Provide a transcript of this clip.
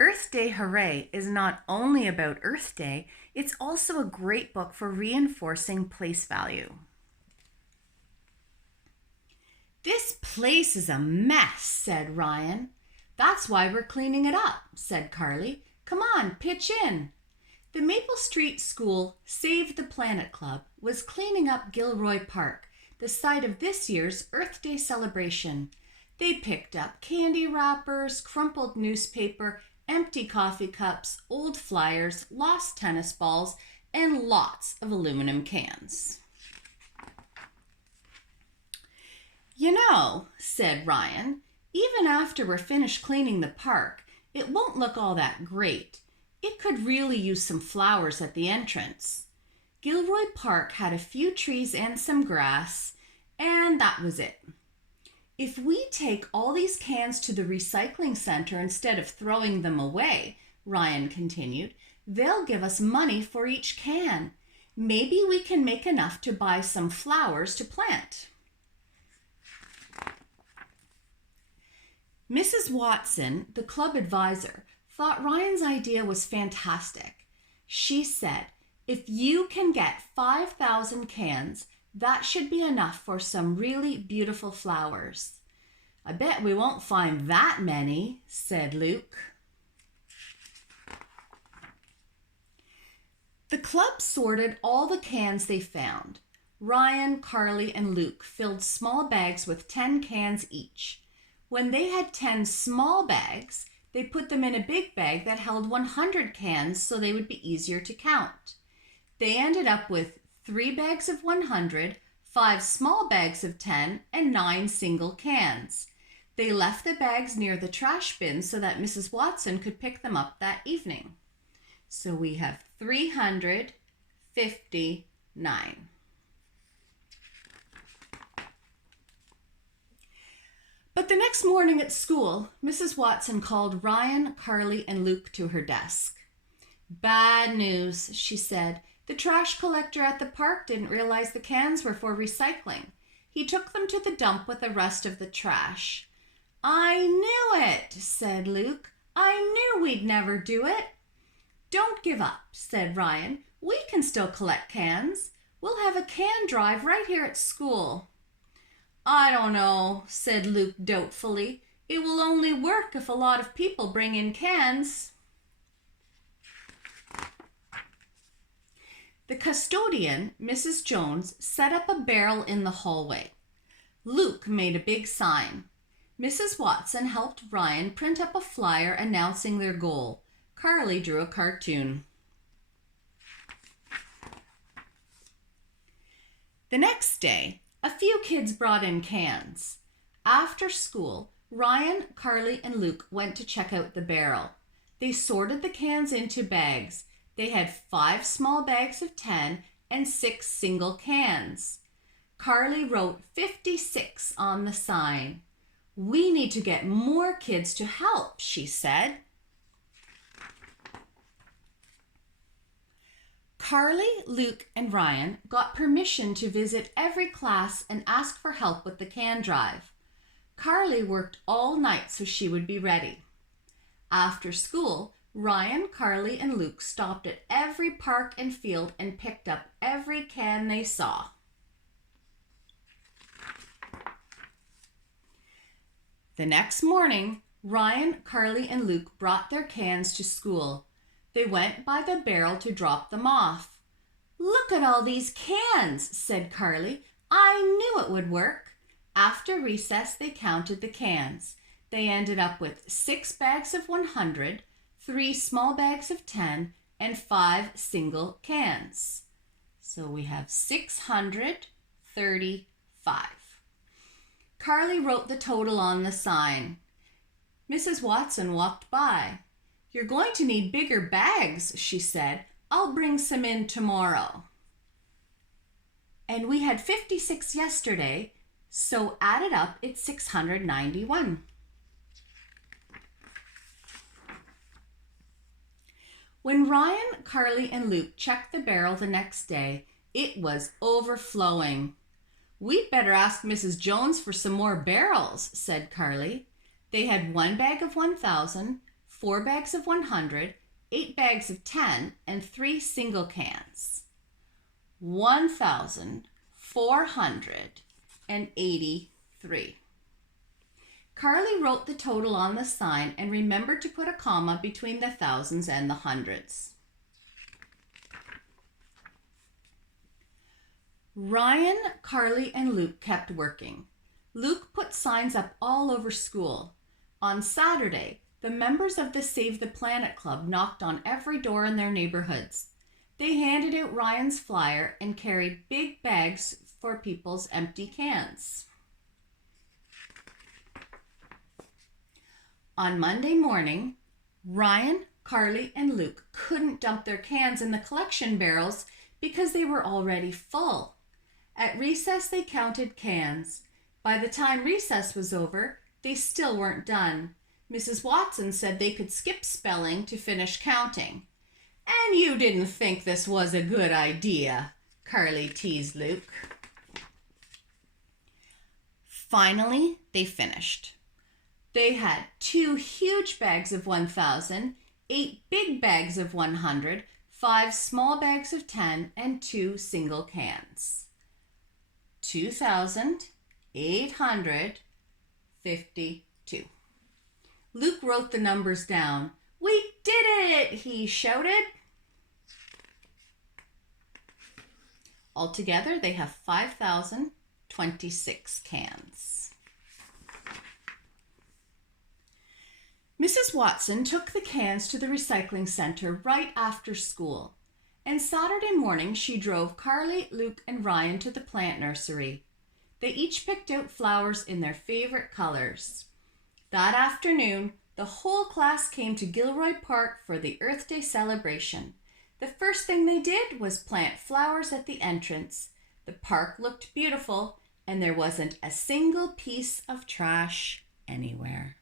Earth Day Hooray is not only about Earth Day, it's also a great book for reinforcing place value. "This place is a mess," said Ryan. "That's why we're cleaning it up," said Carly. "Come on, pitch in." The Maple Street School Save the Planet Club was cleaning up Gilroy Park, the site of this year's Earth Day celebration. They picked up candy wrappers, crumpled newspaper, empty coffee cups, old flyers, lost tennis balls, and lots of aluminum cans. "You know," said Ryan, "even after we're finished cleaning the park, it won't look all that great. It could really use some flowers at the entrance." Gilroy Park had a few trees and some grass, and that was it. "If we take all these cans to the recycling center instead of throwing them away," Ryan continued, "they'll give us money for each can. Maybe we can make enough to buy some flowers to plant." Mrs. Watson, the club advisor, thought Ryan's idea was fantastic. She said, "If you can get 5,000 cans, that should be enough for some really beautiful flowers." "I bet we won't find that many," said Luke. The club sorted all the cans they found. Ryan, Carly, and Luke filled small bags with 10 cans each. When they had 10 small bags, they put them in a big bag that held 100 cans so they would be easier to count. They ended up with 3 bags of 100, 5 small bags of 10, and 9 single cans. They left the bags near the trash bin so that Mrs. Watson could pick them up that evening. So we have 359. But the next morning at school, Mrs. Watson called Ryan, Carly, and Luke to her desk. "Bad news," she said. "The trash collector at the park didn't realize the cans were for recycling. He took them to the dump with the rest of the trash." "I knew it," said Luke. "I knew we'd never do it." "Don't give up," said Ryan. "We can still collect cans. We'll have a can drive right here at school." "I don't know," said Luke doubtfully. "It will only work if a lot of people bring in cans." The custodian, Mrs. Jones, set up a barrel in the hallway. Luke made a big sign. Mrs. Watson helped Ryan print up a flyer announcing their goal. Carly drew a cartoon. The next day, a few kids brought in cans. After school, Ryan, Carly, and Luke went to check out the barrel. They sorted the cans into bags. They had 5 small bags of 10 and 6 single cans. Carly wrote 56 on the sign. "We need to get more kids to help," she said. Carly, Luke, and Ryan got permission to visit every class and ask for help with the can drive. Carly worked all night so she would be ready. After school, Ryan, Carly, and Luke stopped at every park and field and picked up every can they saw. The next morning, Ryan, Carly, and Luke brought their cans to school. They went by the barrel to drop them off. "Look at all these cans," said Carly. "I knew it would work." After recess, they counted the cans. They ended up with 6 bags of 100, 3 small bags of 10, and 5 single cans. So we have 635. Carly wrote the total on the sign. Mrs. Watson walked by. "You're going to need bigger bags," she said. "I'll bring some in tomorrow." And we had 56 yesterday, so added up, it's 691. When Ryan, Carly, and Luke checked the barrel the next day, it was overflowing. "We'd better ask Mrs. Jones for some more barrels," said Carly. They had 1 bag of 1,000, 4 bags of 100, 8 bags of 10, and 3 single cans. 1,483. Carly wrote the total on the sign and remembered to put a comma between the thousands and the hundreds. Ryan, Carly, and Luke kept working. Luke put signs up all over school. On Saturday, the members of the Save the Planet Club knocked on every door in their neighborhoods. They handed out Ryan's flyer and carried big bags for people's empty cans. On Monday morning, Ryan, Carly, and Luke couldn't dump their cans in the collection barrels because they were already full. At recess, they counted cans. By the time recess was over, they still weren't done. Mrs. Watson said they could skip spelling to finish counting. "And you didn't think this was a good idea," Carly teased Luke. Finally, they finished. They had 2 huge bags of 1,000, 8 big bags of 100, 5 small bags of 10, and 2 single cans. 2,852. Luke wrote the numbers down. "We did it!" he shouted. Altogether, they have 5,026 cans. Mrs. Watson took the cans to the recycling center right after school, and Saturday morning she drove Carly, Luke, and Ryan to the plant nursery. They each picked out flowers in their favorite colors. That afternoon, the whole class came to Gilroy Park for the Earth Day celebration. The first thing they did was plant flowers at the entrance. The park looked beautiful, and there wasn't a single piece of trash anywhere.